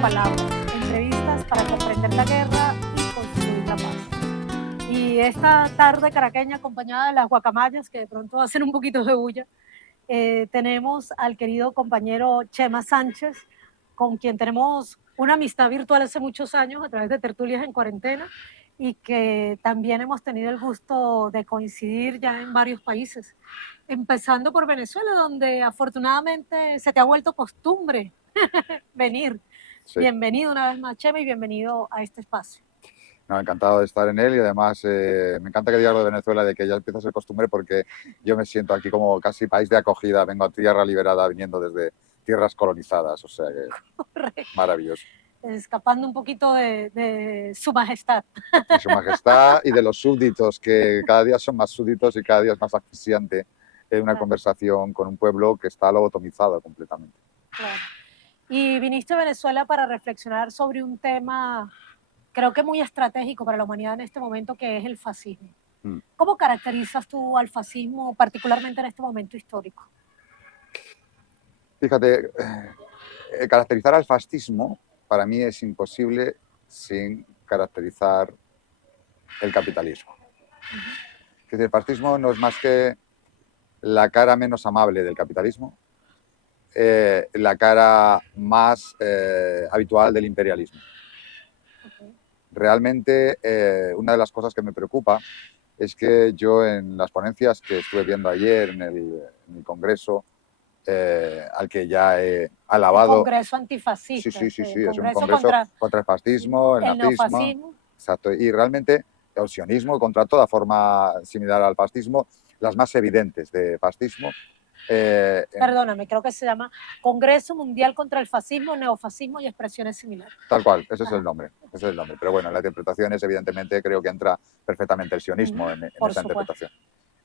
palabras, entrevistas para comprender la guerra y construir la paz. Y esta tarde caraqueña, acompañada de las guacamayas, que de pronto hacen un poquito de bulla, tenemos al querido compañero Chema Sánchez, con quien tenemos una amistad virtual hace muchos años a través de tertulias en cuarentena y que también hemos tenido el gusto de coincidir ya en varios países, empezando por Venezuela, donde afortunadamente se te ha vuelto costumbre venir. Sí. Bienvenido una vez más, Chema, y bienvenido a este espacio. No, encantado de estar en él y además me encanta que digas lo de Venezuela, de que ya empieza a ser costumbre porque yo me siento aquí como casi país de acogida, vengo a tierra liberada viniendo desde tierras colonizadas, o sea que Correcto. maravilloso. Escapando un poquito de su majestad. De su majestad y de los súbditos, que cada día son más súbditos y cada día es más asfixiante una conversación con un pueblo que está lobotomizado completamente. Claro. Y viniste a Venezuela para reflexionar sobre un tema, creo que muy estratégico para la humanidad en este momento, que es el fascismo. ¿Cómo caracterizas tú al fascismo, particularmente en este momento histórico? Fíjate, caracterizar al fascismo para mí es imposible sin caracterizar el capitalismo. Es decir, el fascismo no es más que la cara menos amable del capitalismo, la cara más habitual del imperialismo. Realmente, una de las cosas que me preocupa es que yo en las ponencias que estuve viendo ayer en el Congreso, al que ya he alabado... El Congreso Antifascista. Sí, Es un congreso contra el fascismo, el nazismo, neofascismo. Exacto, y realmente el sionismo, contra toda forma similar al fascismo, las más evidentes de fascismo. Perdóname, creo que se llama Congreso Mundial contra el Fascismo, Neofascismo y Expresiones Similares. Tal cual, ese es el nombre. Pero bueno, la interpretación es, evidentemente, creo que entra perfectamente el sionismo en esa interpretación.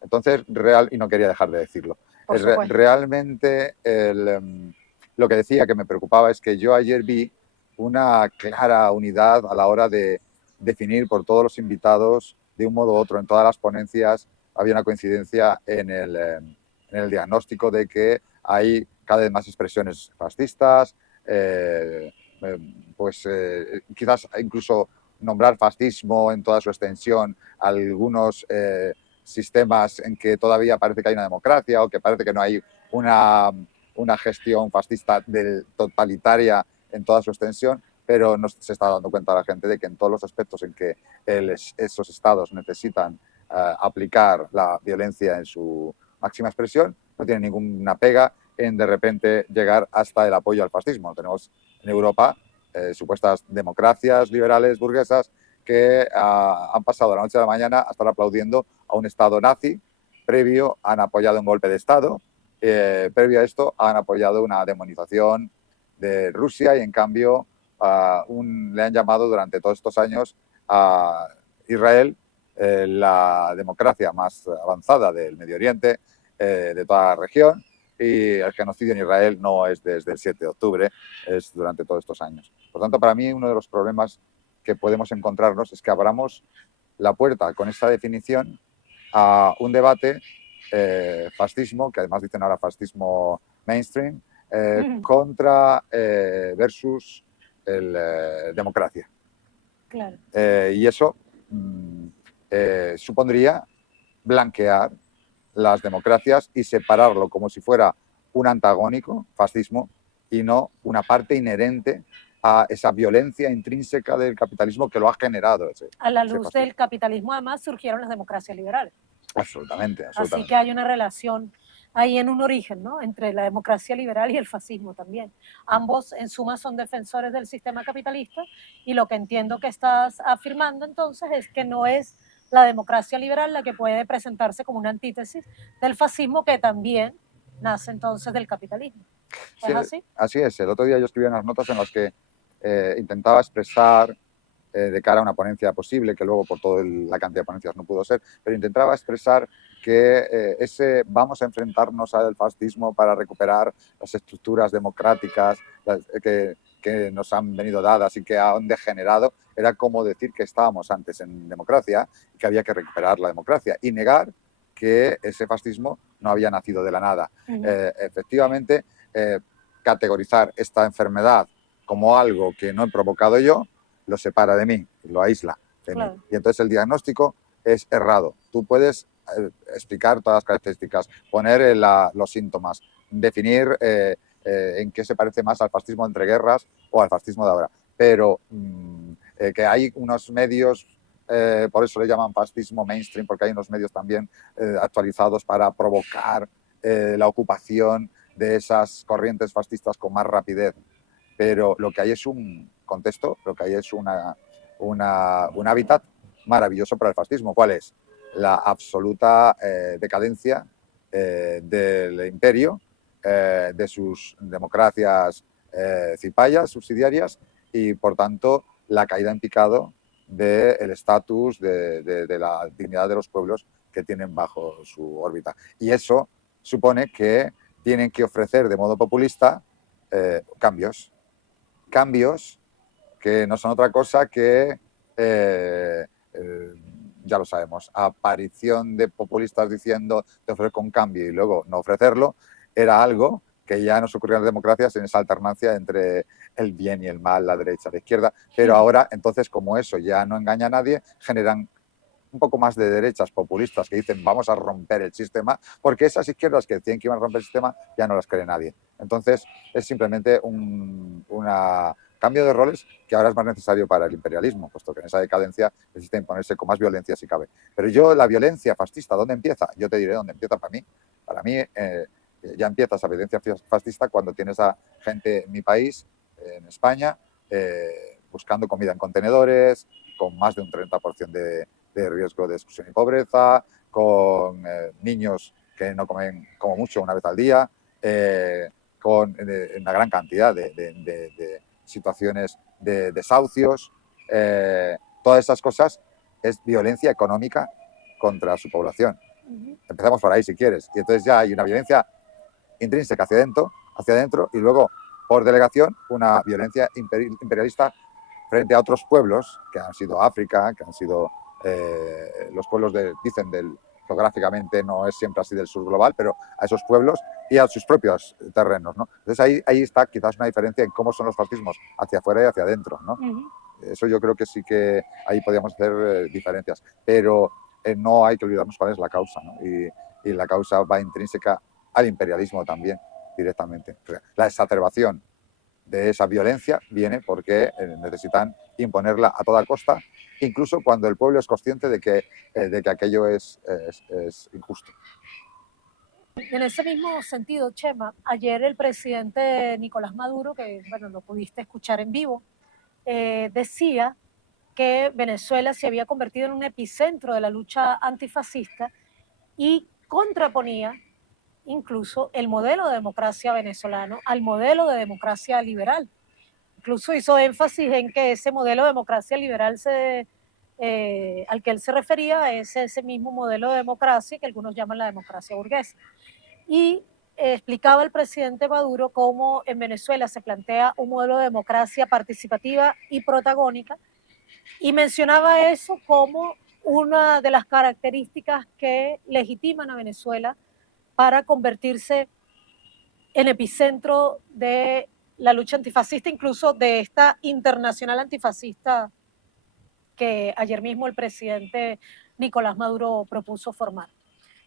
Entonces, y no quería dejar de decirlo, realmente lo que decía que me preocupaba es que yo ayer vi una clara unidad a la hora de definir por todos los invitados, de un modo u otro, en todas las ponencias, había una coincidencia en el diagnóstico de que hay cada vez más expresiones fascistas, quizás incluso nombrar fascismo en toda su extensión algunos sistemas en que todavía parece que hay una democracia o que parece que no hay una gestión fascista totalitaria en toda su extensión, pero no se está dando cuenta la gente de que en todos los aspectos en que esos estados necesitan aplicar la violencia en su máxima expresión, no tienen ninguna pega en de repente llegar hasta el apoyo al fascismo. Tenemos en Europa supuestas democracias liberales burguesas que han pasado de la noche a la mañana a estar aplaudiendo a un Estado nazi. Previo han apoyado un golpe de Estado, previo a esto han apoyado una demonización de Rusia y en cambio le han llamado durante todos estos años a Israel la democracia más avanzada del Medio Oriente, de toda la región, y el genocidio en Israel no es desde el 7 de octubre, es durante todos estos años. Por tanto, para mí uno de los problemas que podemos encontrarnos es que abramos la puerta con esa definición a un debate fascismo, que además dicen ahora fascismo mainstream, contra versus democracia. Claro. Y eso supondría blanquear las democracias y separarlo como si fuera un antagónico, fascismo, y no una parte inherente a esa violencia intrínseca del capitalismo que lo ha generado. A la luz del capitalismo, además, surgieron las democracias liberales. Absolutamente. Así que hay una relación ahí en un origen, ¿no?, entre la democracia liberal y el fascismo también. Ambos, en suma, son defensores del sistema capitalista y lo que entiendo que estás afirmando entonces es que no es la democracia liberal la que puede presentarse como una antítesis del fascismo, que también nace entonces del capitalismo. ¿Es así? Así es. El otro día yo escribí unas notas en las que intentaba expresar de cara a una ponencia posible, que luego por toda la cantidad de ponencias no pudo ser, pero intentaba expresar que vamos a enfrentarnos al fascismo para recuperar las estructuras democráticas que nos han venido dadas y que han degenerado, era como decir que estábamos antes en democracia y que había que recuperar la democracia y negar que ese fascismo no había nacido de la nada. Efectivamente, categorizar esta enfermedad como algo que no he provocado yo, lo separa de mí, lo aísla de Claro. mí. Y entonces el diagnóstico es errado. Tú puedes explicar todas las características, poner los síntomas, definir en qué se parece más al fascismo de entreguerras o al fascismo de ahora. Pero que hay unos medios, por eso le llaman fascismo mainstream, porque hay unos medios también actualizados para provocar la ocupación de esas corrientes fascistas con más rapidez. Pero lo que hay es un contexto, lo que hay es un hábitat maravilloso para el fascismo. ¿Cuál es? La absoluta decadencia del imperio, de sus democracias cipayas, subsidiarias, y por tanto la caída en picado del estatus, de la dignidad de los pueblos que tienen bajo su órbita. Y eso supone que tienen que ofrecer de modo populista cambios que no son otra cosa que, ya lo sabemos, aparición de populistas diciendo te ofrezco un cambio y luego no ofrecerlo, era algo que ya nos ocurría en las democracias en esa alternancia entre el bien y el mal, la derecha, la izquierda, pero ahora entonces como eso ya no engaña a nadie, generan un poco más de derechas populistas que dicen vamos a romper el sistema, porque esas izquierdas que decían que iban a romper el sistema ya no las cree nadie. Entonces es simplemente un cambio de roles que ahora es más necesario para el imperialismo, puesto que en esa decadencia necesita imponerse con más violencia si cabe. Pero yo, la violencia fascista, ¿dónde empieza? Yo te diré dónde empieza para mí. Para mí ya empieza esa violencia fascista cuando tienes a gente en mi país, en España, buscando comida en contenedores, con más de un 30% de riesgo de exclusión y pobreza, con niños que no comen como mucho una vez al día, con una gran cantidad de situaciones de desahucios. Todas esas cosas es violencia económica contra su población. Empezamos por ahí si quieres. Y entonces ya hay una violencia intrínseca hacia adentro y luego, por delegación, una violencia imperialista frente a otros pueblos que han sido África, que han sido los pueblos, dicen, geográficamente no es siempre así del sur global, pero a esos pueblos y a sus propios terrenos, ¿no? Entonces ahí está quizás una diferencia en cómo son los fascismos hacia afuera y hacia adentro, ¿no? Eso yo creo que sí que ahí podríamos hacer diferencias, pero no hay que olvidarnos cuál es la causa, ¿no? Y la causa va intrínseca al imperialismo también, directamente. O sea, la exacerbación de esa violencia viene porque necesitan imponerla a toda costa, incluso cuando el pueblo es consciente de que aquello es injusto. En ese mismo sentido, Chema, ayer el presidente Nicolás Maduro, que bueno, lo pudiste escuchar en vivo, decía que Venezuela se había convertido en un epicentro de la lucha antifascista y contraponía incluso el modelo de democracia venezolano al modelo de democracia liberal. Incluso hizo énfasis en que ese modelo de democracia liberal al que él se refería es ese mismo modelo de democracia que algunos llaman la democracia burguesa. Y explicaba el presidente Maduro cómo en Venezuela se plantea un modelo de democracia participativa y protagónica, y mencionaba eso como una de las características que legitiman a Venezuela para convertirse en epicentro de la lucha antifascista, incluso de esta internacional antifascista que ayer mismo el presidente Nicolás Maduro propuso formar.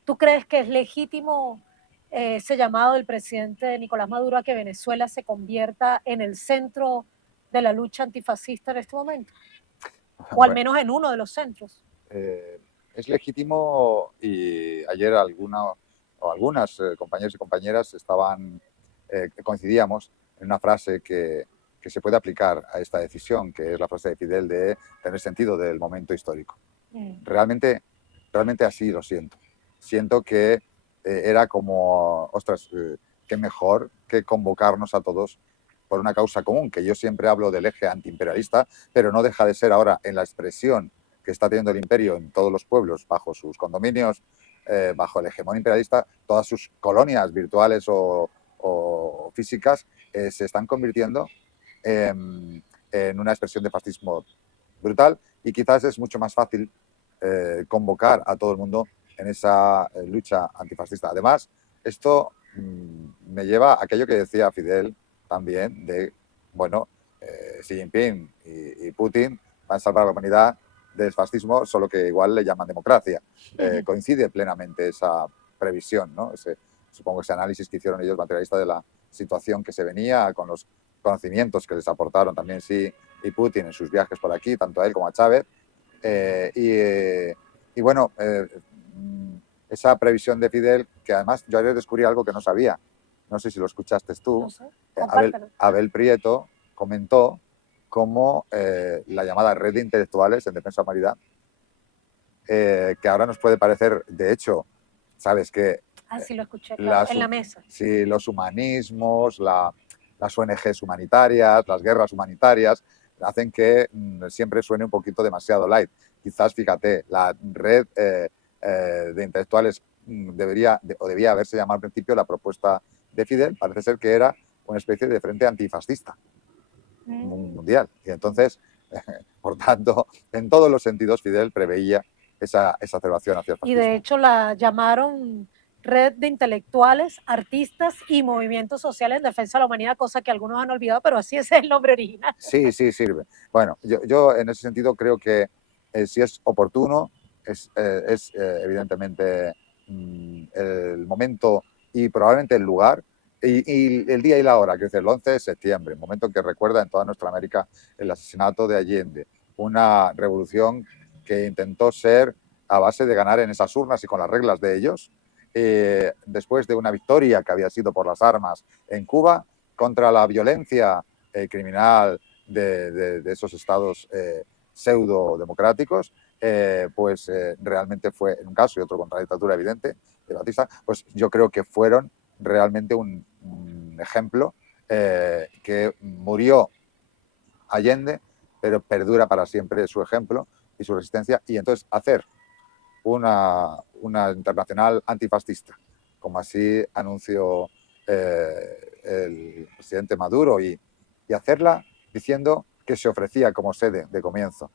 ¿Tú crees que es legítimo ese llamado del presidente Nicolás Maduro a que Venezuela se convierta en el centro de la lucha antifascista en este momento? O al menos en uno de los centros. Es legítimo, y ayer algunas compañeros y compañeras coincidíamos en una frase que se puede aplicar a esta decisión, que es la frase de Fidel de tener sentido del momento histórico. Realmente así lo siento. Siento que era como, ostras, qué mejor que convocarnos a todos por una causa común, que yo siempre hablo del eje antiimperialista, pero no deja de ser ahora en la expresión que está teniendo el imperio en todos los pueblos, bajo sus condominios, bajo el hegemón imperialista, todas sus colonias virtuales o físicas se están convirtiendo en una expresión de fascismo brutal, y quizás es mucho más fácil convocar a todo el mundo en esa lucha antifascista. Además, esto me lleva a aquello que decía Fidel también, de, bueno, Xi Jinping y Putin van a salvar a la humanidad del fascismo, solo que igual le llaman democracia. Coincide plenamente esa previsión, ¿no? Supongo ese análisis que hicieron ellos materialistas de la situación que se venía, con los conocimientos que les aportaron también Xi y Putin en sus viajes por aquí, tanto a él como a Chávez. Y bueno, esa previsión de Fidel, que además yo ayer descubrí algo que no sabía, no sé si lo escuchaste tú, No sé, compártelo. Abel Prieto comentó cómo la llamada red de intelectuales en defensa de la humanidad, que ahora nos puede parecer, de hecho, sabes que Sí lo escuché, claro, en la mesa. sí, los humanismos, las ONGs humanitarias, las guerras humanitarias, hacen que siempre suene un poquito demasiado light. Quizás, fíjate, la red de intelectuales debía haberse llamado al principio la propuesta de Fidel, parece ser que era una especie de frente antifascista mundial. Y entonces, por tanto, en todos los sentidos, Fidel preveía esa aceleración hacia el fascismo. Y de hecho la llamaron Red de Intelectuales, Artistas y Movimientos Sociales en Defensa de la Humanidad, cosa que algunos han olvidado, pero así es el nombre original. Sí, sí, sirve. Bueno, yo en ese sentido creo que si es oportuno, es evidentemente el momento y probablemente el lugar y el día y la hora, que es el 11 de septiembre, momento que recuerda en toda nuestra América el asesinato de Allende, una revolución que intentó ser a base de ganar en esas urnas y con las reglas de ellos, después de una victoria que había sido por las armas en Cuba, contra la violencia criminal de esos estados pseudo-democráticos, pues realmente fue, en un caso y otro contra la dictadura evidente de Batista, pues yo creo que fueron realmente un ejemplo que murió Allende, pero perdura para siempre su ejemplo y su resistencia, y entonces hacer una internacional antifascista, como así anunció el presidente Maduro, y hacerla diciendo que se ofrecía como sede de comienzo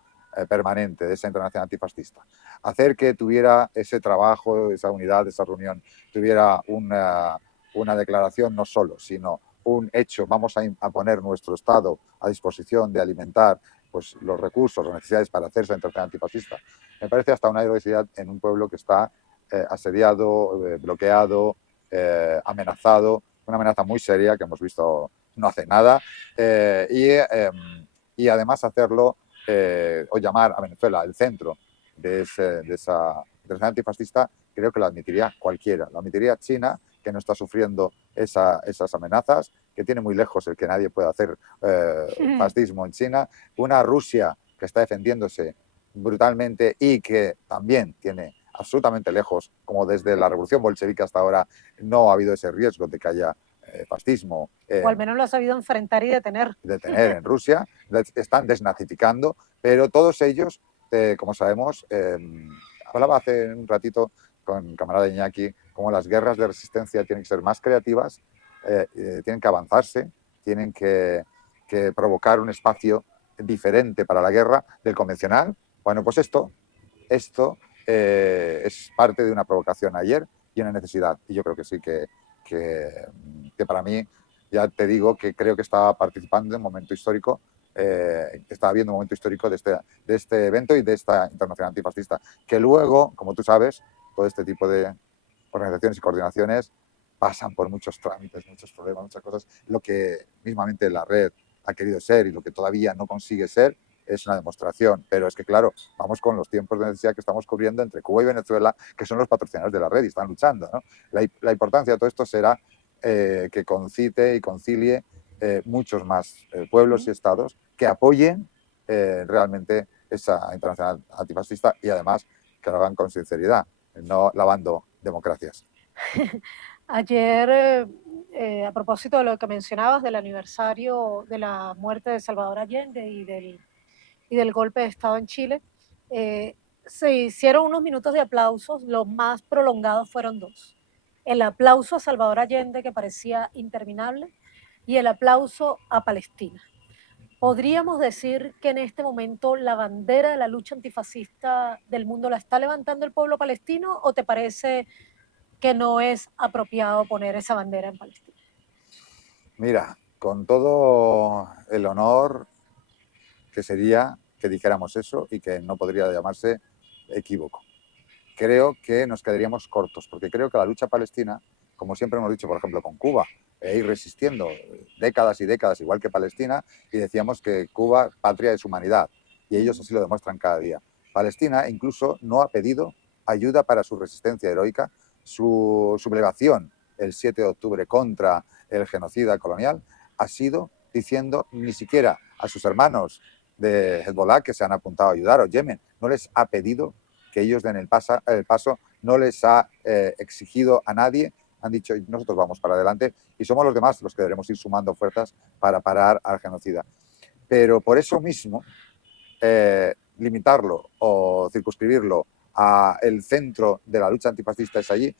permanente de esa internacional antifascista. Hacer que tuviera ese trabajo, esa unidad, esa reunión, tuviera una declaración no solo, sino un hecho. Vamos a poner nuestro Estado a disposición de alimentar pues, los recursos, las necesidades para hacer esa internacional antifascista. Me parece hasta una heroicidad en un pueblo que está asediado, bloqueado, amenazado, una amenaza muy seria que hemos visto no hace nada, y además hacerlo o llamar a Venezuela el centro de esa internacional antifascista, creo que lo admitiría cualquiera. Lo admitiría China, que no está sufriendo esas amenazas, que tiene muy lejos el que nadie pueda hacer fascismo en China, una Rusia que está defendiéndose brutalmente y que también tiene absolutamente lejos, como desde la revolución bolchevique hasta ahora, no ha habido ese riesgo de que haya fascismo. O al menos lo ha sabido enfrentar y detener. Detener en Rusia, están desnazificando, pero todos ellos, como sabemos, hablaba hace un ratito con el camarada Iñaki, como las guerras de resistencia tienen que ser más creativas, tienen que avanzarse, tienen que provocar un espacio diferente para la guerra del convencional. Bueno, pues esto es parte de una provocación ayer y una necesidad. Y yo creo que sí, que para mí, ya te digo que creo que estaba participando en un momento histórico, estaba viendo un momento histórico de este evento y de esta internacional antifascista, que luego, como tú sabes, todo este tipo de organizaciones y coordinaciones pasan por muchos trámites, muchos problemas, muchas cosas. Lo que mismamente la red ha querido ser y lo que todavía no consigue ser es una demostración. Pero es que, claro, vamos con los tiempos de necesidad que estamos cubriendo entre Cuba y Venezuela, que son los patrocinadores de la red y están luchando, ¿no? La importancia de todo esto será que concite y concilie muchos más pueblos y estados que apoyen realmente esa internacional antifascista y además que lo hagan con sinceridad, no lavando democracias. Ayer, a propósito de lo que mencionabas del aniversario de la muerte de Salvador Allende y del golpe de Estado en Chile, se hicieron unos minutos de aplausos, los más prolongados fueron dos. El aplauso a Salvador Allende, que parecía interminable, y el aplauso a Palestina. ¿Podríamos decir que en este momento la bandera de la lucha antifascista del mundo la está levantando el pueblo palestino o te parece que no es apropiado poner esa bandera en Palestina? Mira, con todo el honor que sería que dijéramos eso y que no podría llamarse equívoco. Creo que nos quedaríamos cortos, porque creo que la lucha palestina, como siempre hemos dicho, por ejemplo, con Cuba, ir resistiendo décadas y décadas, igual que Palestina, y decíamos que Cuba, patria es humanidad, y ellos así lo demuestran cada día. Palestina incluso no ha pedido ayuda para su resistencia heroica, su sublevación el 7 de octubre contra el genocida colonial, ha sido diciendo ni siquiera a sus hermanos de Hezbollah que se han apuntado a ayudar, o Yemen, no les ha pedido que ellos den el paso, no les ha exigido a nadie, han dicho nosotros vamos para adelante y somos los demás los que debemos ir sumando fuerzas para parar al genocida. Pero por eso mismo, limitarlo o circunscribirlo a el centro de la lucha antifascista es allí,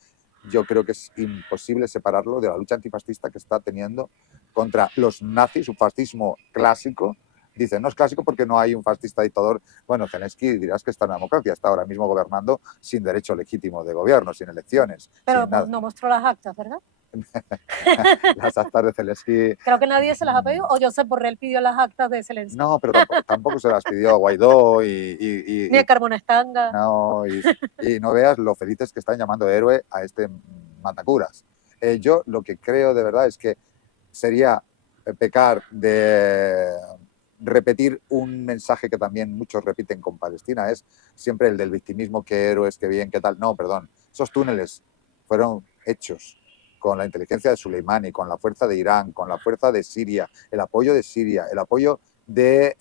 yo creo que es imposible separarlo de la lucha antifascista que está teniendo contra los nazis, un fascismo clásico. Dicen, no es clásico porque no hay un fascista dictador. Bueno, Zelensky dirás que está en la democracia, está ahora mismo gobernando sin derecho legítimo de gobierno, sin elecciones. Pero sin nada. no mostró las actas, ¿verdad? Las actas de Zelensky. Creo que nadie se las ha pedido, o Josep Borrell pidió las actas de Zelensky. No, pero tampoco se las pidió a Guaidó Ni a Carmona Estanga. No, y no veas lo felices que están llamando héroe a este matacuras. Yo lo que creo de verdad es que sería pecar de repetir un mensaje que también muchos repiten con Palestina, es siempre el del victimismo, qué héroes, qué bien, qué tal. No, perdón, esos túneles fueron hechos con la inteligencia de Soleimani, con la fuerza de Irán, con la fuerza de Siria, el apoyo de Siria, el apoyo de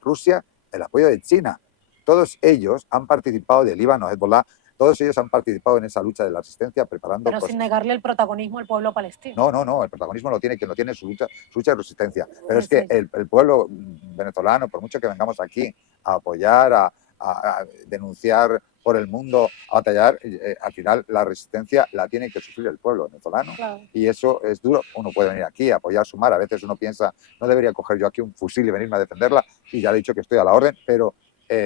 Rusia, el apoyo de China. Todos ellos han participado, de Líbano, Hezbollah, todos ellos han participado en esa lucha de la resistencia preparando Pero cosas. sin negarle el protagonismo al pueblo palestino. No, el protagonismo lo tiene quien lo tiene, su lucha de resistencia. Pero es que el pueblo venezolano, por mucho que vengamos aquí a apoyar, a denunciar por el mundo, a batallar, al final la resistencia la tiene que sufrir el pueblo venezolano. Claro. Y eso es duro. Uno puede venir aquí a apoyar, sumar. A veces uno piensa, no debería coger yo aquí un fusil y venirme a defenderla, y ya le he dicho que estoy a la orden, pero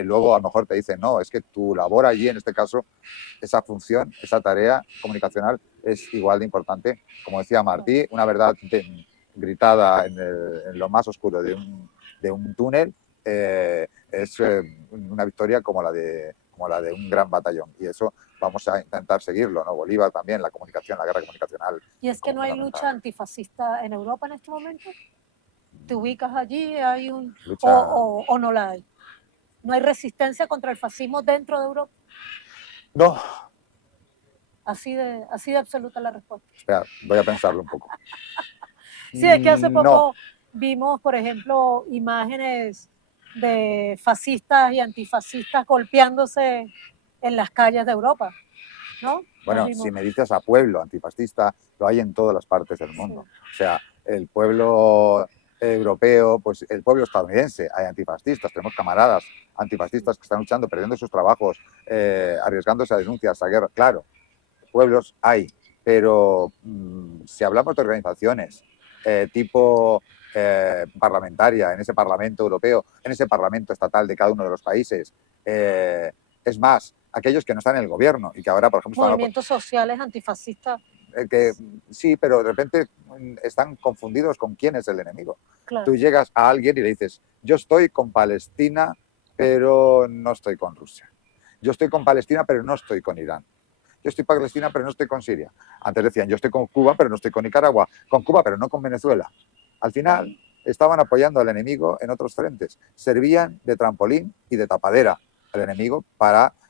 luego a lo mejor te dicen, no, es que tu labor allí, en este caso, esa función, esa tarea comunicacional es igual de importante. Como decía Martí, una verdad gritada en lo más oscuro de un túnel es una victoria como la de un gran batallón. Y eso vamos a intentar seguirlo, ¿no? Bolívar también, la comunicación, la guerra comunicacional. ¿Y es que no hay lucha antifascista en Europa en este momento? ¿Te ubicas allí? ¿Hay un lucha... o no la hay? ¿No hay resistencia contra el fascismo dentro de Europa? No. Así de absoluta la respuesta. Espera, voy a pensarlo un poco. Sí, es que hace poco vimos, por ejemplo, imágenes de fascistas y antifascistas golpeándose en las calles de Europa, ¿no? Bueno, si me dices a pueblo antifascista, lo hay en todas las partes del mundo. Sí. O sea, el pueblo europeo, pues el pueblo estadounidense, hay antifascistas, tenemos camaradas antifascistas que están luchando, perdiendo sus trabajos, arriesgándose a denuncias, a guerra. Claro, pueblos hay, pero si hablamos de organizaciones tipo parlamentaria, en ese Parlamento Europeo, en ese Parlamento estatal de cada uno de los países, es más, aquellos que no están en el gobierno y que ahora, por ejemplo... Movimientos sociales antifascistas. Que sí, pero de repente están confundidos con quién es el enemigo. Claro. Tú llegas a alguien y le dices, yo estoy con Palestina, pero no estoy con Rusia. Yo estoy con Palestina, pero no estoy con Irán. Yo estoy con Palestina, pero no estoy con Siria. Antes decían, yo estoy con Cuba, pero no estoy con Nicaragua. Con Cuba, pero no con Venezuela. Al final estaban apoyando al enemigo en otros frentes. Servían de trampolín y de tapadera al enemigo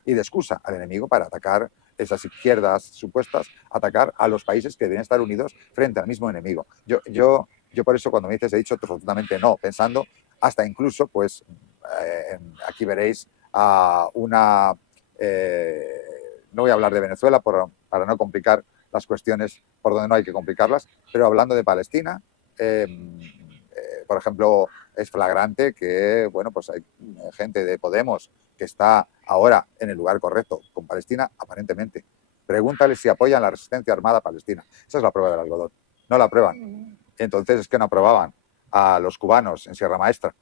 y de excusa al enemigo para atacar esas izquierdas supuestas, atacar a los países que deben estar unidos frente al mismo enemigo. Yo por eso cuando me dices he dicho absolutamente no, pensando hasta incluso, pues aquí veréis a una... no voy a hablar de Venezuela para no complicar las cuestiones por donde no hay que complicarlas, pero hablando de Palestina, por ejemplo, es flagrante que, bueno, pues hay gente de Podemos que está ahora en el lugar correcto con Palestina, aparentemente. Pregúntale si apoyan la resistencia armada palestina. Esa es la prueba del algodón. No la aprueban. Entonces es que no aprobaban a los cubanos en Sierra Maestra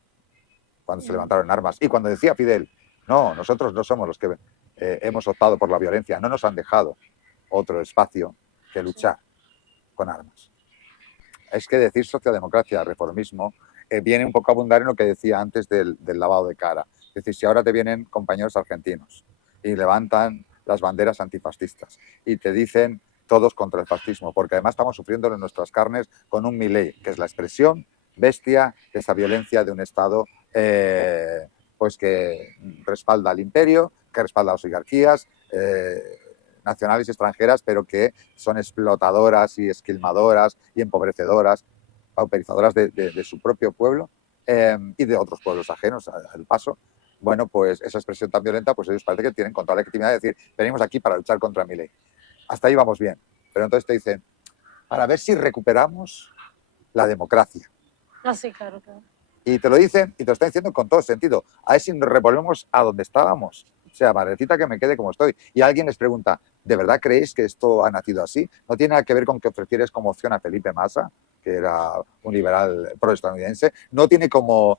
cuando se levantaron en armas. Y cuando decía Fidel, no, nosotros no somos los que hemos optado por la violencia, no nos han dejado otro espacio que luchar con armas. es que decir socialdemocracia, reformismo, viene un poco a abundar en lo que decía antes del lavado de cara. Es decir, si ahora te vienen compañeros argentinos y levantan las banderas antifascistas y te dicen todos contra el fascismo, porque además estamos sufriendo en nuestras carnes con un Milei, que es la expresión bestia de esa violencia de un Estado pues que respalda al imperio, que respalda a las oligarquías nacionales y extranjeras, pero que son explotadoras y esquilmadoras y empobrecedoras, pauperizadoras de su propio pueblo y de otros pueblos ajenos al paso. Bueno, pues esa expresión tan violenta, pues ellos parece que tienen contra la legitimidad de decir, venimos aquí para luchar contra Milei. Hasta ahí vamos bien. Pero entonces te dicen, para ver si recuperamos la democracia. Ah, sí, claro, claro. Y te lo dicen y te lo están diciendo con todo sentido. A ver si nos revolvemos a donde estábamos. O sea, madrecita, que me quede como estoy. Y alguien les pregunta, ¿de verdad creéis que esto ha nacido así? ¿No tiene nada que ver con que ofrecieres como opción a Felipe Massa, que era un liberal proestadounidense? ¿No tiene como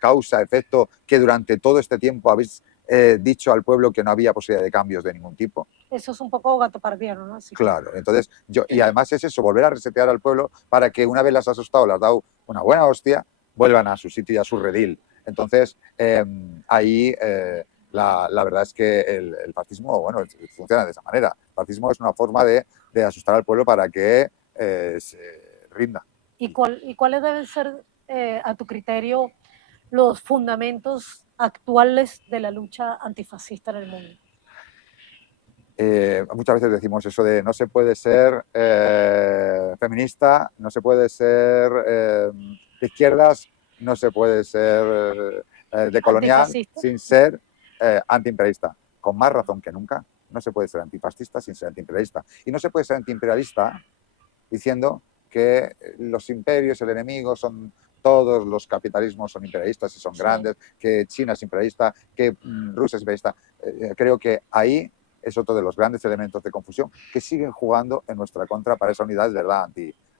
causa, efecto, que durante todo este tiempo habéis dicho al pueblo que no había posibilidad de cambios de ningún tipo? Eso es un poco gato pardiano, ¿no? Así que- Claro, entonces y además es eso, volver a resetear al pueblo para que una vez las has asustado, las has dado una buena hostia, vuelvan a su sitio y a su redil. Entonces, ahí la verdad es que el fascismo, bueno, funciona de esa manera. El fascismo es una forma de asustar al pueblo para que se rinda. ¿Y cuáles deben ser, a tu criterio, los fundamentos actuales de la lucha antifascista en el mundo? Muchas veces decimos eso de no se puede ser feminista, no se puede ser de izquierdas, no se puede ser decolonial Antifascista. sin ser antiimperialista. Con más razón que nunca, no se puede ser antifascista sin ser antiimperialista. Y no se puede ser antiimperialista diciendo que los imperios, el enemigo, son todos los capitalismos son imperialistas y son grandes, que China es imperialista, que Rusia es imperialista. Creo que ahí es otro de los grandes elementos de confusión que siguen jugando en nuestra contra para esa unidad de verdad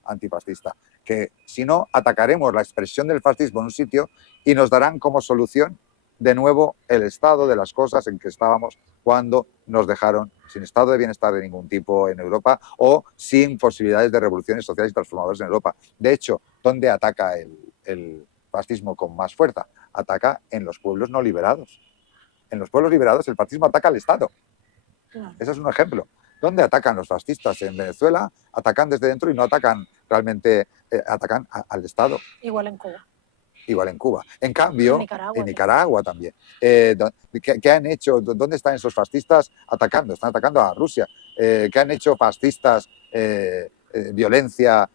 antifascista. Que si no, atacaremos la expresión del fascismo en un sitio y nos darán como solución de nuevo el estado de las cosas en que estábamos cuando nos dejaron sin estado de bienestar de ningún tipo en Europa o sin posibilidades de revoluciones sociales y transformadoras en Europa. De hecho, ¿dónde ataca el fascismo con más fuerza? Ataca en los pueblos no liberados. En los pueblos liberados el fascismo ataca al Estado. Claro. Ese es un ejemplo. ¿Dónde atacan los fascistas? En Venezuela atacan desde dentro y no atacan realmente, atacan al Estado. Igual en Cuba. Igual en Cuba. En cambio, Nicaragua, en Nicaragua también. ¿Qué han hecho? ¿Dónde están esos fascistas atacando? Están atacando a Rusia. ¿Qué han hecho fascistas violencia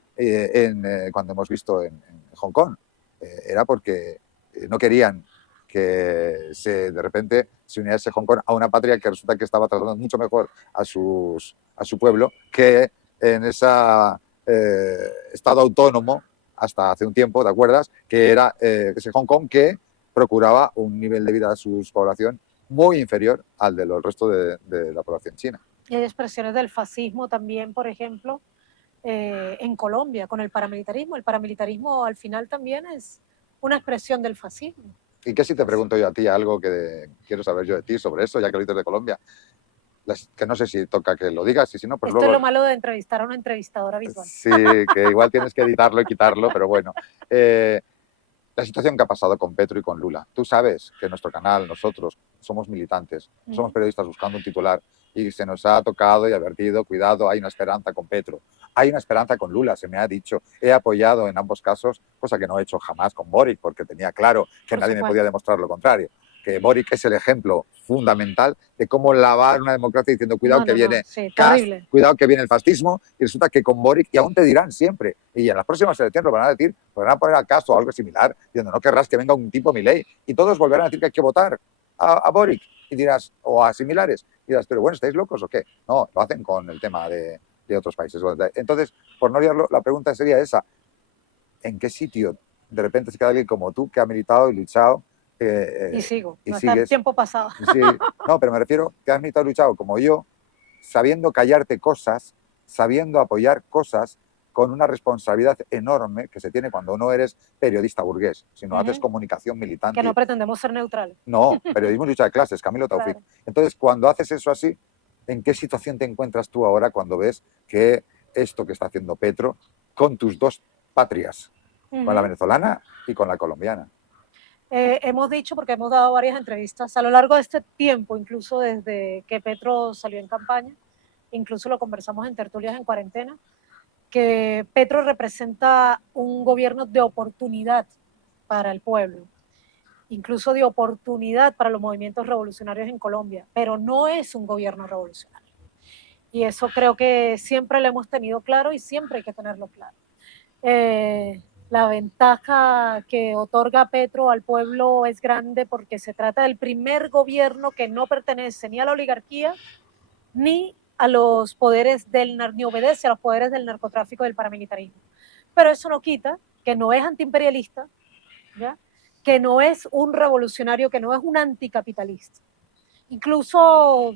cuando hemos visto en Hong Kong? Era porque no querían que de repente se uniese Hong Kong a una patria que resulta que estaba tratando mucho mejor a su pueblo que en ese estado autónomo hasta hace un tiempo, ¿te acuerdas? Que era ese Hong Kong que procuraba un nivel de vida de su población muy inferior al del resto de la población china. Y hay expresiones del fascismo también, por ejemplo, en Colombia, con el paramilitarismo. El paramilitarismo al final también es una expresión del fascismo. ¿Y qué si te pregunto yo a ti algo que quiero saber yo de ti sobre eso, ya que lo dices de Colombia? Que no sé si toca que lo digas y si no, pues Esto luego... es lo malo de entrevistar a una entrevistadora habitual. Sí, que igual tienes que editarlo y quitarlo, pero bueno. La situación que ha pasado con Petro y con Lula. Tú sabes que en nuestro canal, nosotros somos militantes, somos periodistas buscando un titular y se nos ha tocado y advertido, cuidado, hay una esperanza con Petro, hay una esperanza con Lula, se me ha dicho. He apoyado en ambos casos, cosa que no he hecho jamás con Boric, porque tenía claro que nadie me podía demostrar lo contrario. Que Boric es el ejemplo fundamental de cómo lavar una democracia diciendo cuidado que viene Kast, cuidado que viene el fascismo, y resulta que con Boric, y aún te dirán siempre, y en las próximas elecciones lo van a decir, lo van a poner a Kast o algo similar, diciendo no querrás que venga un tipo Milei, y todos volverán a decir que hay que votar a Boric, y dirás, o a similares, y dirás, pero bueno, ¿estáis locos o qué? No, lo hacen con el tema de otros países. Entonces, por no liarlo, la pregunta sería esa, ¿en qué sitio de repente se queda alguien como tú que ha militado y luchado? Y sigo, y no sigues, está el tiempo pasado. Sí, no, pero me refiero que has militado y luchado como yo, sabiendo callarte cosas, sabiendo apoyar cosas, con una responsabilidad enorme que se tiene cuando no eres periodista burgués, sino haces comunicación militante. Que no pretendemos ser neutrales. No, periodismo y lucha de clases, Camilo Taufik. Claro. Entonces, cuando haces eso así, ¿en qué situación te encuentras tú ahora cuando ves que esto que está haciendo Petro con tus dos patrias, con la Ujú. venezolana y con la colombiana. Hemos dicho, porque hemos dado varias entrevistas a lo largo de este tiempo, incluso desde que Petro salió en campaña, incluso lo conversamos en tertulias en cuarentena, que Petro representa un gobierno de oportunidad para el pueblo, incluso de oportunidad para los movimientos revolucionarios en Colombia, pero no es un gobierno revolucionario. Y eso creo que siempre lo hemos tenido claro y siempre hay que tenerlo claro. La ventaja que otorga Petro al pueblo es grande porque se trata del primer gobierno que no pertenece ni a la oligarquía ni a los poderes ni obedece a los poderes del narcotráfico y del paramilitarismo. Pero eso no quita que no es antiimperialista, ¿ya? Que no es un revolucionario, que no es un anticapitalista. Incluso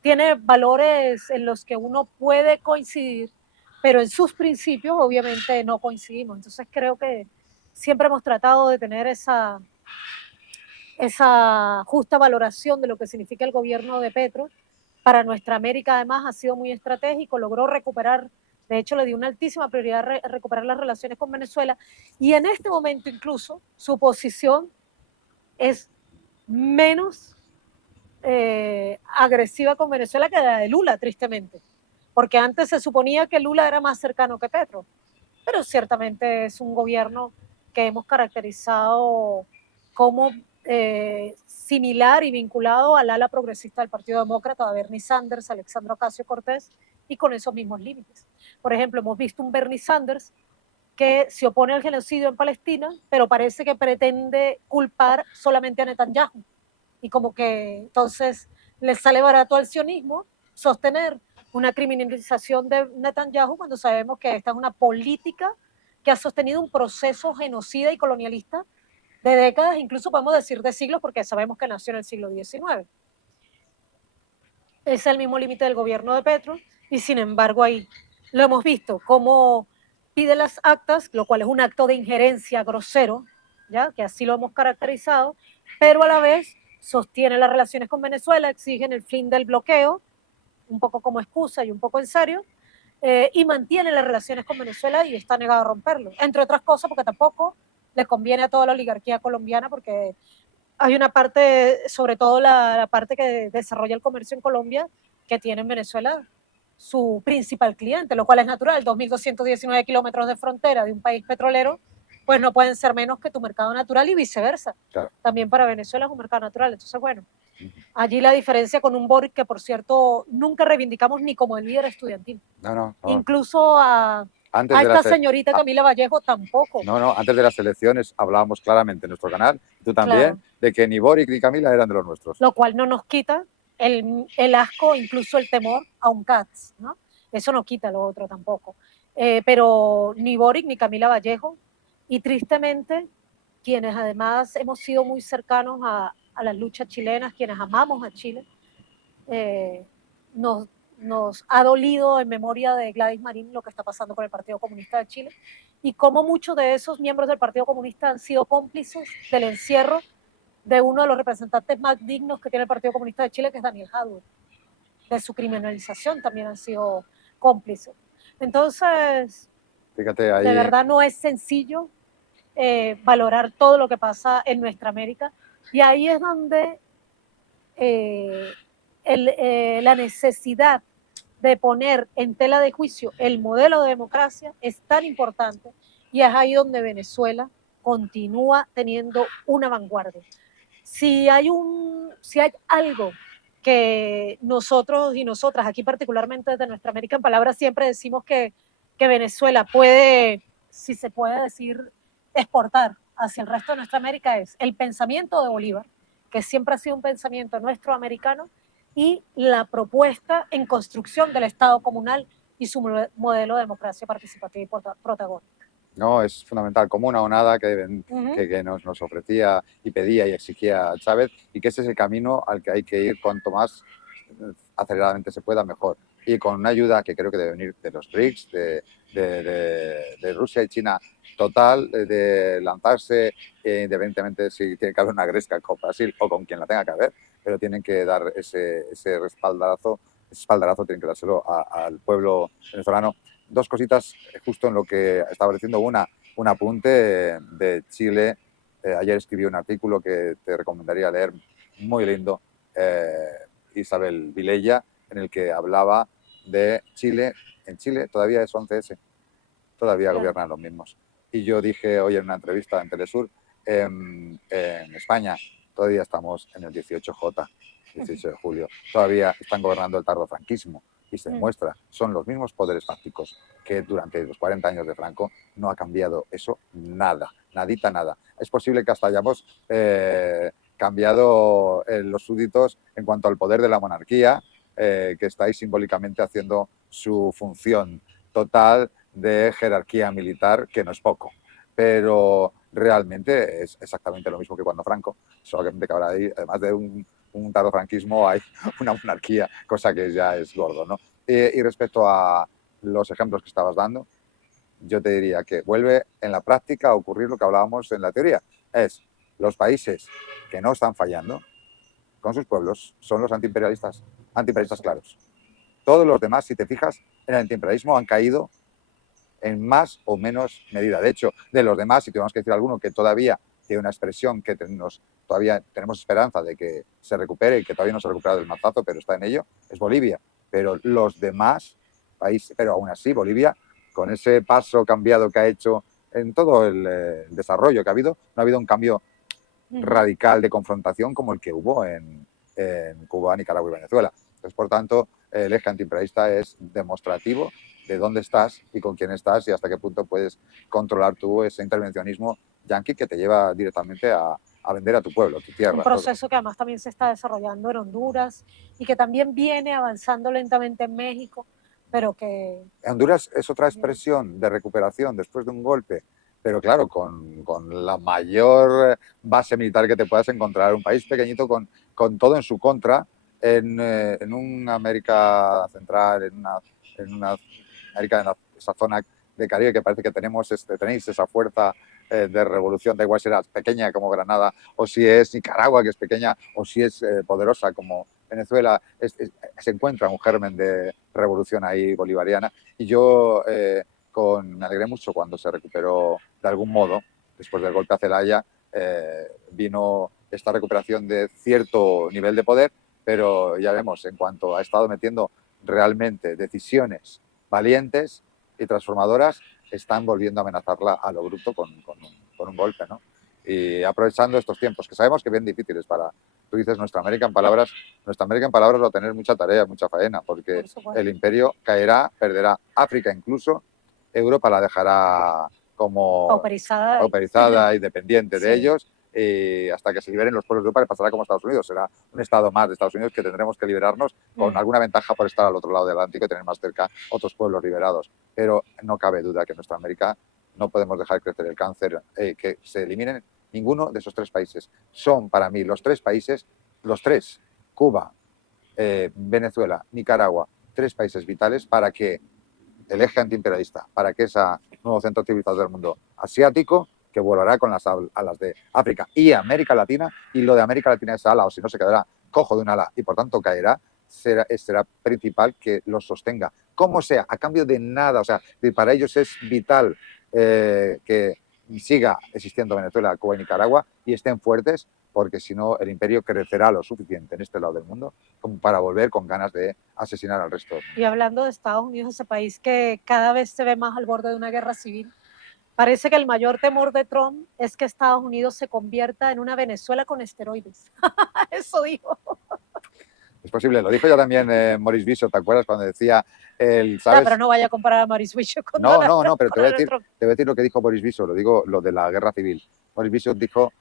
tiene valores en los que uno puede coincidir, pero en sus principios obviamente no coincidimos. Entonces creo que siempre hemos tratado de tener esa justa valoración de lo que significa el gobierno de Petro. Para nuestra América además ha sido muy estratégico, logró recuperar, de hecho le dio una altísima prioridad a recuperar las relaciones con Venezuela y en este momento incluso su posición es menos agresiva con Venezuela que la de Lula, tristemente, porque antes se suponía que Lula era más cercano que Petro, pero ciertamente es un gobierno que hemos caracterizado como similar y vinculado al ala progresista del Partido Demócrata, a Bernie Sanders, a Alexandra Ocasio-Cortez, y con esos mismos límites. Por ejemplo, hemos visto un Bernie Sanders que se opone al genocidio en Palestina, pero parece que pretende culpar solamente a Netanyahu. Y como que entonces les sale barato al sionismo sostener una criminalización de Netanyahu cuando sabemos que esta es una política que ha sostenido un proceso genocida y colonialista de décadas, incluso podemos decir de siglos, porque sabemos que nació en el siglo XIX. Es el mismo límite del gobierno de Petro y sin embargo ahí lo hemos visto como pide las actas, lo cual es un acto de injerencia grosero, ¿ya? Que así lo hemos caracterizado, pero a la vez sostiene las relaciones con Venezuela, exigen el fin del bloqueo, un poco como excusa y un poco en serio, y mantiene las relaciones con Venezuela y está negado a romperlo, entre otras cosas porque tampoco le conviene a toda la oligarquía colombiana porque hay una parte, sobre todo la parte que desarrolla el comercio en Colombia, que tiene en Venezuela su principal cliente, lo cual es natural. 2.219 kilómetros de frontera de un país petrolero, pues no pueden ser menos que tu mercado natural y viceversa. Claro. También para Venezuela es un mercado natural. Entonces, bueno, allí la diferencia con un Boric que, por cierto, nunca reivindicamos ni como el líder estudiantil. No. Incluso a esta señorita Camila Vallejo tampoco. No, antes de las elecciones hablábamos claramente en nuestro canal, tú también, Claro. de que ni Boric ni Camila eran de los nuestros. Lo cual no nos quita el asco, incluso el temor a un Katz, ¿no? Eso no quita lo otro tampoco. Pero ni Boric ni Camila Vallejo, y tristemente, quienes además hemos sido muy cercanos a las luchas chilenas, quienes amamos a Chile, nos ha dolido en memoria de Gladys Marín lo que está pasando con el Partido Comunista de Chile y cómo muchos de esos miembros del Partido Comunista han sido cómplices del encierro de uno de los representantes más dignos que tiene el Partido Comunista de Chile, que es Daniel Jadwe. De su criminalización también han sido cómplices. Entonces, fíjate, ahí... de verdad no es sencillo valorar todo lo que pasa en nuestra América. Y ahí es donde la necesidad de poner en tela de juicio el modelo de democracia es tan importante y es ahí donde Venezuela continúa teniendo una vanguardia. Si hay algo que nosotros y nosotras, aquí particularmente desde Nuestra América en Palabras, siempre decimos que Venezuela puede, si se puede decir, exportar hacia el resto de Nuestra América, es el pensamiento de Bolívar, que siempre ha sido un pensamiento nuestro americano, y la propuesta en construcción del Estado comunal y su modelo de democracia participativa y protagónica. No, es fundamental, como una onada que nos ofrecía y pedía y exigía Chávez, y que ese es el camino al que hay que ir cuanto más aceleradamente se pueda, mejor. Y con una ayuda que creo que debe venir de los BRICS, de Rusia y China, total, de lanzarse, independientemente si tiene que haber una gresca con Brasil o con quien la tenga que haber, pero tienen que dar ese respaldarazo tienen que dárselo al pueblo venezolano, dos cositas justo en lo que estaba diciendo. Un apunte de Chile. Ayer escribí un artículo que te recomendaría leer, muy lindo, Isabel Vilella, en el que hablaba de Chile. En Chile todavía es 11S, todavía Claro. gobiernan los mismos. Y yo dije hoy en una entrevista en Telesur, en España todavía estamos en el 18J, 18 de julio, todavía están gobernando el tardofranquismo y se demuestra, son los mismos poderes fácticos que durante los 40 años de Franco. No ha cambiado eso nada, nadita nada. Es posible que hasta hayamos cambiado los súbditos en cuanto al poder de la monarquía, que estáis simbólicamente haciendo su función total de jerarquía militar, que no es poco, pero realmente es exactamente lo mismo que cuando Franco, solamente que ahora hay, además de un tardofranquismo, hay una monarquía, cosa que ya es gordo, ¿no? Y respecto a los ejemplos que estabas dando, yo te diría que vuelve en la práctica a ocurrir lo que hablábamos en la teoría, es los países que no están fallando con sus pueblos son los antiimperialistas claros. Todos los demás, si te fijas, en el antiimperialismo han caído en más o menos medida. De hecho, de los demás, si tenemos que decir alguno que todavía tiene una expresión que todavía tenemos esperanza de que se recupere y que todavía no se ha recuperado del mazazo, pero está en ello, es Bolivia. Pero los demás países, pero aún así Bolivia, con ese paso cambiado que ha hecho en todo el desarrollo que ha habido, no ha habido un cambio radical de confrontación como el que hubo en Cuba, Nicaragua y Venezuela. Entonces, por tanto, el eje antiimperialista es demostrativo de dónde estás y con quién estás y hasta qué punto puedes controlar tú ese intervencionismo yanqui que te lleva directamente a vender a tu pueblo, a tu tierra. Un proceso que además también se está desarrollando en Honduras y que también viene avanzando lentamente en México, pero que... Honduras es otra expresión de recuperación después de un golpe, pero claro, con la mayor base militar que te puedas encontrar, un país pequeñito con todo en su contra, en una América Central, en una América, en esa zona de Caribe que parece que tenéis esa fuerza de revolución, da igual si era pequeña como Granada, o si es Nicaragua, que es pequeña, o si es poderosa como Venezuela, se encuentra un germen de revolución ahí bolivariana. Y yo me alegré mucho cuando se recuperó de algún modo, después del golpe a Celaya, vino esta recuperación de cierto nivel de poder, pero ya vemos, en cuanto ha estado metiendo realmente decisiones valientes y transformadoras, están volviendo a amenazarla a lo bruto con un golpe, ¿no? Y aprovechando estos tiempos, que sabemos que bien difíciles para, tú dices, nuestra América en palabras va a tener mucha tarea, mucha faena, porque el imperio caerá, perderá África incluso, Europa la dejará como pauperizada y dependiente de ellos, y hasta que se liberen los pueblos de Europa le pasará como a Estados Unidos, será un estado más de Estados Unidos que tendremos que liberarnos con alguna ventaja por estar al otro lado del Atlántico y tener más cerca otros pueblos liberados. Pero no cabe duda que en nuestra América no podemos dejar crecer el cáncer, que se eliminen ninguno de esos tres países. Son para mí los tres países, los tres, Cuba, Venezuela, Nicaragua, tres países vitales para que el eje antiimperialista, para que ese nuevo centro civilizado del mundo asiático, que volará con las alas de África y América Latina, y lo de América Latina esa ala, o si no se quedará cojo de un ala y por tanto caerá, será principal que los sostenga, como sea, a cambio de nada. O sea, para ellos es vital que siga existiendo Venezuela, Cuba y Nicaragua y estén fuertes, porque si no el imperio crecerá lo suficiente en este lado del mundo como para volver con ganas de asesinar al resto. Y hablando de Estados Unidos, ese país que cada vez se ve más al borde de una guerra civil, parece que el mayor temor de Trump es que Estados Unidos se convierta en una Venezuela con esteroides. Eso dijo. Es posible, lo dijo ya también Maurice Bishop, ¿te acuerdas? Cuando decía, ¿sabes? No, pero no vaya a comparar a Maurice Bishop con No, pero te voy a Trump. decir lo que dijo Maurice Bishop, lo digo lo de la guerra civil. Maurice Bishop dijo,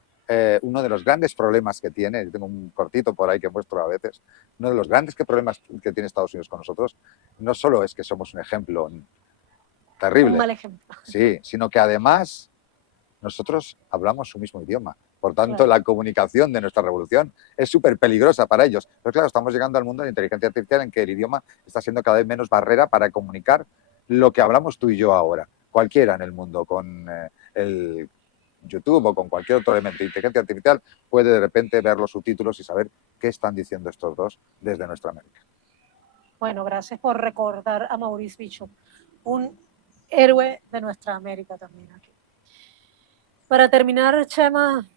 uno de los grandes problemas que tiene, tengo un cortito por ahí que muestro a veces, uno de los grandes problemas que tiene Estados Unidos con nosotros, no solo es que somos un ejemplo terrible, un mal ejemplo, sí, sino que además nosotros hablamos su mismo idioma. Por tanto, la comunicación de nuestra revolución es súper peligrosa para ellos. Pero claro, estamos llegando al mundo de la inteligencia artificial en que el idioma está siendo cada vez menos barrera para comunicar lo que hablamos tú y yo ahora. Cualquiera en el mundo, con el YouTube o con cualquier otro elemento de inteligencia artificial, puede de repente ver los subtítulos y saber qué están diciendo estos dos desde nuestra América. Bueno, gracias por recordar a Maurice Bishop. un héroe de nuestra América también aquí. Para terminar, Chema,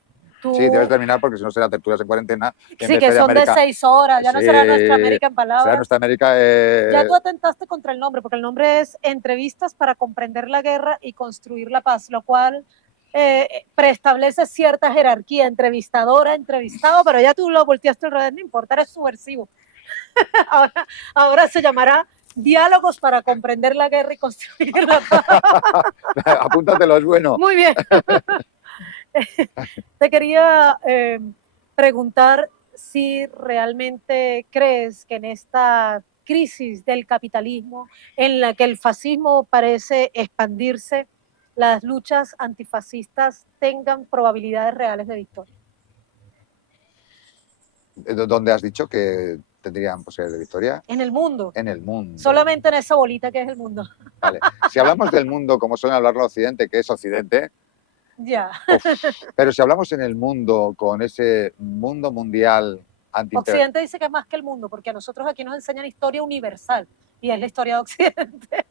Sí, debes tú, terminar porque si no será tertulias en cuarentena y en sí vez que de son de América, 6 horas, ya no sí, será nuestra América en será palabras. nuestra América. Ya tú atentaste contra el nombre, porque el nombre es Entrevistas para comprender la guerra y construir la paz, lo cual preestablece cierta jerarquía, entrevistadora, entrevistado, pero ya tú lo volteaste al revés, no importa, eres subversivo. ahora se llamará Diálogos para comprender la guerra y construir la paz. Apúntatelo, es bueno. Muy bien. Te quería preguntar si realmente crees que en esta crisis del capitalismo, en la que el fascismo parece expandirse, las luchas antifascistas tengan probabilidades reales de victoria. ¿Dónde has dicho que tendrían posibilidades de victoria? En el mundo. En el mundo. Solamente en esa bolita que es el mundo. Vale. Si hablamos del mundo como suelen hablarlo Occidente, que es Occidente, Ya. pero si hablamos en el mundo con ese mundo mundial antiimperial, Occidente dice que es más que el mundo, porque a nosotros aquí nos enseñan historia universal y es la historia de Occidente.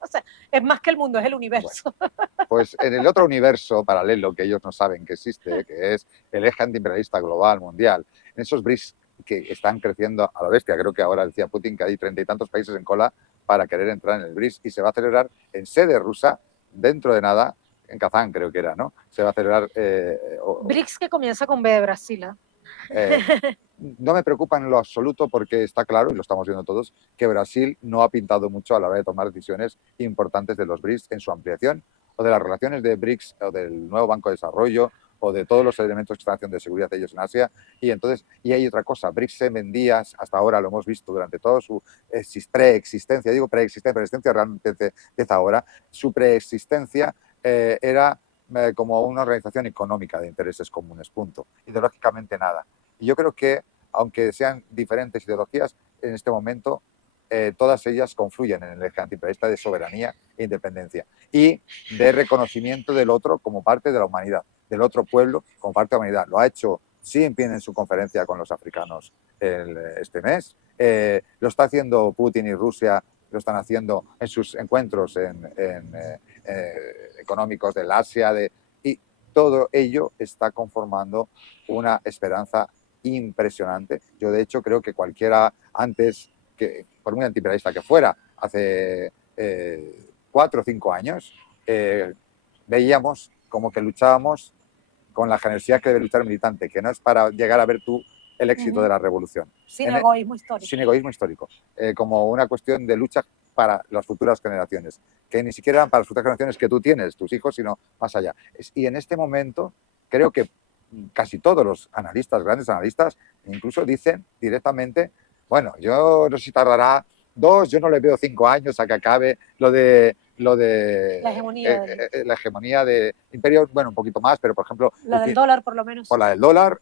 O sea, es más que el mundo, es el universo. Bueno, pues en el otro universo paralelo que ellos no saben que existe, que es el eje antiimperialista global, mundial, en esos BRICS que están creciendo a la bestia, creo que ahora decía Putin que hay 30 y tantos países en cola para querer entrar en el BRICS y se va a celebrar en sede rusa dentro de nada, en Kazán creo que era, ¿no? Se va a celebrar... BRICS que comienza con B de Brasil. No me preocupa en lo absoluto porque está claro, y lo estamos viendo todos, que Brasil no ha pintado mucho a la hora de tomar decisiones importantes de los BRICS en su ampliación o de las relaciones de BRICS o del nuevo Banco de Desarrollo o de todos los elementos que están haciendo de seguridad de ellos en Asia. Y entonces, y hay otra cosa, BRICS se vendía, hasta ahora lo hemos visto durante toda su preexistencia, digo preexistencia realmente desde ahora, su preexistencia era como una organización económica de intereses comunes, punto. Ideológicamente nada. Y yo creo que, aunque sean diferentes ideologías, en este momento todas ellas confluyen en el eje antiimperialista de soberanía e independencia y de reconocimiento del otro como parte de la humanidad, del otro pueblo como parte de la humanidad. Lo ha hecho Xi Jinping en su conferencia con los africanos este mes, lo está haciendo Putin y Rusia, lo están haciendo en sus encuentros económicos del Asia, y todo ello está conformando una esperanza impresionante. Yo, de hecho, creo que cualquiera antes, que por muy antiimperialista que fuera, hace 4 o 5 años, veíamos como que luchábamos con la generosidad que debe luchar el militante, que no es para llegar a ver tú el éxito de la revolución. Sin egoísmo histórico. Sin egoísmo histórico. Como una cuestión de lucha para las futuras generaciones, que ni siquiera para las futuras generaciones que tú tienes, tus hijos, sino más allá. Y en este momento creo que casi todos los analistas, grandes analistas, incluso dicen directamente, bueno, yo no sé si tardará 2, yo no le veo 5 años a que acabe lo de la hegemonía de imperio, bueno, un poquito más, pero por ejemplo... La del dólar, por lo menos. Por la del dólar,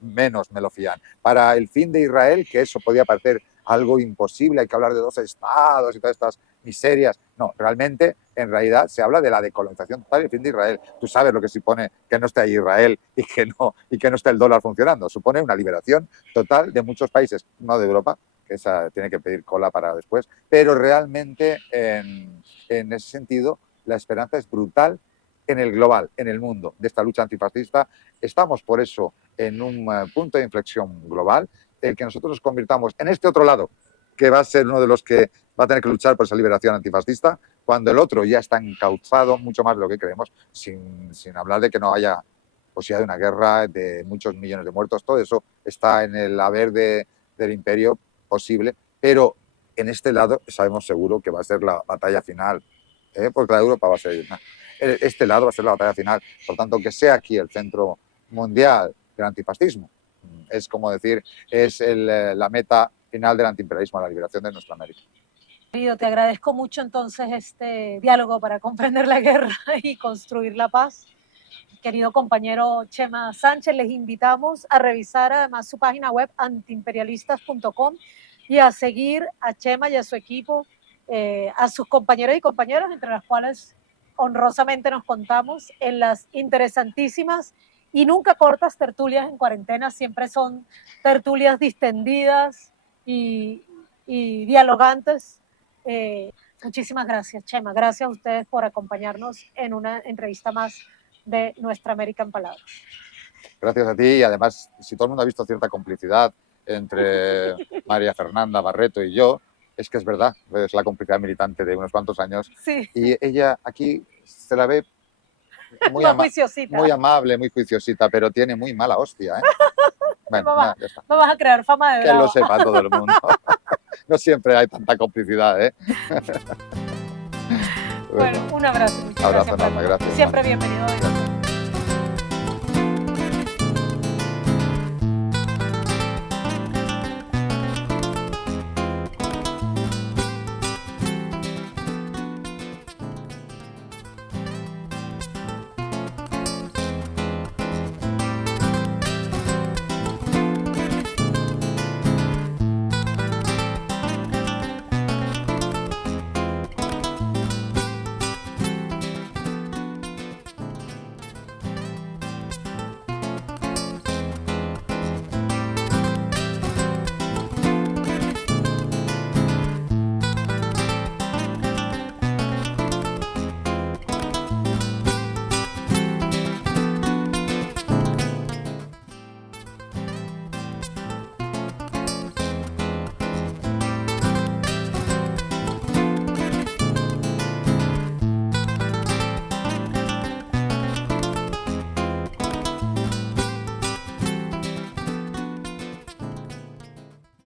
menos me lo fían. Para el fin de Israel, que eso podía parecer algo imposible, hay que hablar de 2 estados y todas estas miserias. No, realmente, en realidad, se habla de la decolonización total y el fin de Israel. Tú sabes lo que supone que no esté ahí Israel y que no esté el dólar funcionando. Supone una liberación total de muchos países, no de Europa, que esa tiene que pedir cola para después, pero realmente, en ese sentido, la esperanza es brutal en el global, en el mundo, de esta lucha antifascista. Estamos, por eso, en un punto de inflexión global, el que nosotros nos convirtamos en este otro lado, que va a ser uno de los que va a tener que luchar por esa liberación antifascista, cuando el otro ya está encauzado mucho más de lo que creemos, sin hablar de que no haya posibilidad de una guerra, de muchos millones de muertos. Todo eso está en el haber del imperio posible, pero en este lado sabemos seguro que va a ser la batalla final, porque la de Europa va a ser... Este lado va a ser la batalla final. Por tanto, que sea aquí el centro mundial del antifascismo, es como decir, es la meta final del antiimperialismo, la liberación de nuestra América. Querido, te agradezco mucho entonces este diálogo para comprender la guerra y construir la paz. Querido compañero Chema Sánchez, les invitamos a revisar además su página web antiimperialistas.com y a seguir a Chema y a su equipo, a sus compañeros y compañeras, entre las cuales honrosamente nos contamos en las interesantísimas y nunca cortas tertulias en cuarentena. Siempre son tertulias distendidas y dialogantes. Muchísimas gracias, Chema. Gracias a ustedes por acompañarnos en una entrevista más de Nuestra América en Palabras. Gracias a ti y además, si todo el mundo ha visto cierta complicidad entre María Fernanda Barreto y yo, es que es verdad, es la complicidad militante de unos cuantos años. Sí. Y ella aquí se la ve muy, Más juiciosita. muy amable, muy juiciosita, pero tiene muy mala hostia, ¿eh? Bueno, Vamos, ya está. vamos a crear fama de Que lo brava. sepa todo el mundo. No siempre hay tanta complicidad, ¿eh? Bueno, un abrazo. Muchas Abrazo gracias, enorme, Pedro. gracias. Siempre bienvenido.